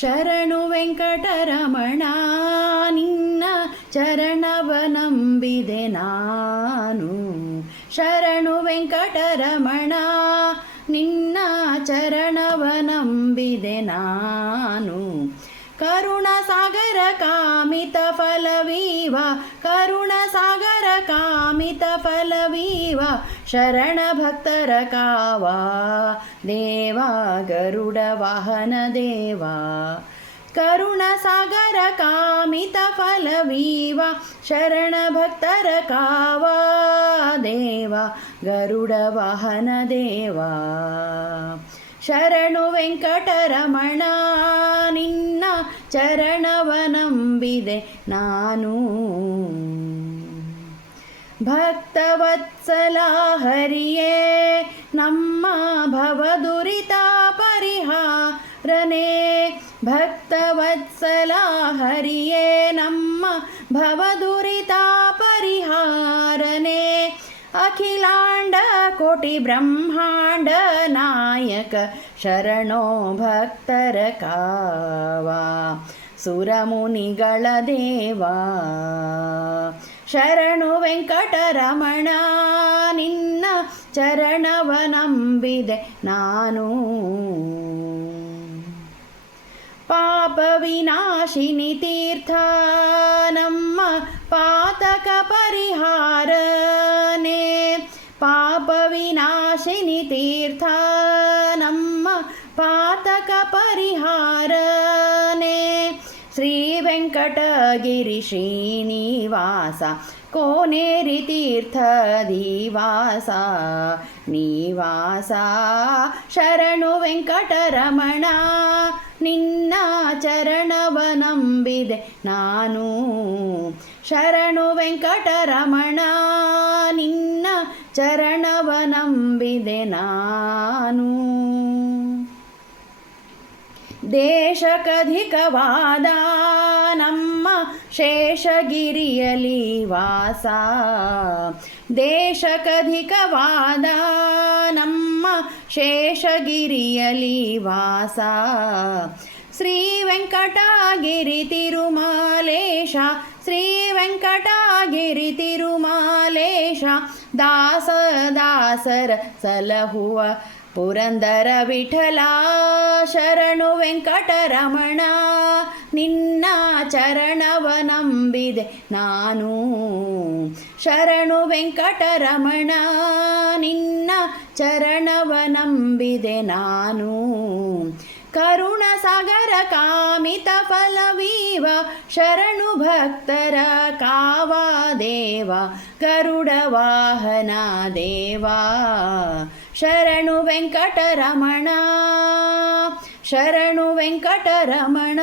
ಶರಣು ವೆಂಕಟರಮಣ ನಿನ್ನ ಚರಣವ ನಂಬಿದೆ ನಾನು. ಶರಣು ವೆಂಕಟರಮಣ ನಿನ್ನ ಚರಣವ ನಂಬಿದೆ ನಾನು. ಕರುಣ ಸಾಗರ ಕಾಮಿತ ಫಲವೀವ ಕರುಣ ಸಾಗರ ಕಾಮಿತ ಫಲವೀವ ಶರಣ ಭಕ್ತರ ಕಾವಾ ದೇವಾ ಗರುಡ ವಾಹನ ದೇವಾ. ಕರುಣ ಸಾಗರ ಕಾಮಿತ ಫಲವೀವ ಶರಣ ಭಕ್ತರ ಕಾವಾ ದೇವಾ ಗರುಡ ವಾಹನ ದೇವಾ. ಶರಣು ವೆಂಕಟರಮಣ ನಿನ್ನ ಚರಣವ ನಂಬಿದೆ ನಾನು. ಭಕ್ತವತ್ಸಲ ಹರಿಯೇ ನಮ್ಮ ಭವದುರಿತ ಪರಿಹಾರನೆ. ಭಕ್ತವತ್ಸಲ ಹರಿಯೇ ನಮ್ಮ ಭವದುರಿತ ಪರಿಹಾರನೆ. ಅಖಿಲಾಂಡ ಕೋಟಿ ಬ್ರಹ್ಮಾಂಡ ನಾಯಕ ಶರಣೋ ಭಕ್ತರ ಕಾವಾ ಸುರಮುನಿಗಳ ದೇವಾ. ಶರಣು ವೆಂಕಟರಮಣ ನಿನ್ನ ಚರಣವ ನಂಬಿದೆ ನಾನು. ಪಾಪ ವಿನಾಶಿನಿ ತೀರ್ಥ ನಮ್ಮ ಪಾತಕ ಪರಿಹಾರನೆ. ಪಾಪ ವಿನಾಶಿನಿ ತೀರ್ಥ ನಮ್ಮ ಪಾತಕ ಪರಿಹಾರನೆ. ಶ್ರೀ ವೆಂಕಟಗಿರಿ ಶ್ರೀನಿವಾಸ ಕೋನೇರಿ ತೀರ್ಥ ದಿವಾಸ ನಿವಾಸ. ಶರಣು ವೆಂಕಟರಮಣ ನಿನ್ನ ಚರಣವ ನಂಬಿದೆ ನಾನು. ಶರಣು ವೆಂಕಟರಮಣ ನಿನ್ನ ಚರಣವ ನಂಬಿದೆ ನಾನು. ದೇಶಕಧಿಕವಾದ ನಮ್ಮ ಶೇಷಗಿರಿಯಲಿ ವಾಸ. ದೇಶಕಧಿಕವಾದ ನಮ್ಮ ಶೇಷಗಿರಿಯಲಿ ವಾಸ. ಶ್ರೀ ವೆಂಕಟಗಿರಿ ತಿರುಮಲೇಶ ಶ್ರೀ ವೆಂಕಟಗಿರಿ ತಿರುಮಲೇಶ. ದಾಸ ದಾಸರ ಸಲಹುವ ಪುರಂದರ ವಿಠಲ. ಶರಣು ವೆಂಕಟರಮಣ ನಿನ್ನ ಚರಣವ ನಂಬಿದೆ ನಾನು. ಶರಣು ವೆಂಕಟರಮಣ ನಿನ್ನ ಚರಣವ ನಂಬಿದೆ ನಾನು. ಕರುಣ ಸಾಗರ ಕಾಮಿತ ಫಲವೀವ ಶರಣು ಭಕ್ತರ ಕಾವಾ ದೇವಾ ಗರುಡ ವಾಹನ ದೇವಾ. ಶರಣು ವೆಂಕಟರಮಣ ಶರಣು ವೆಂಕಟರಮಣ.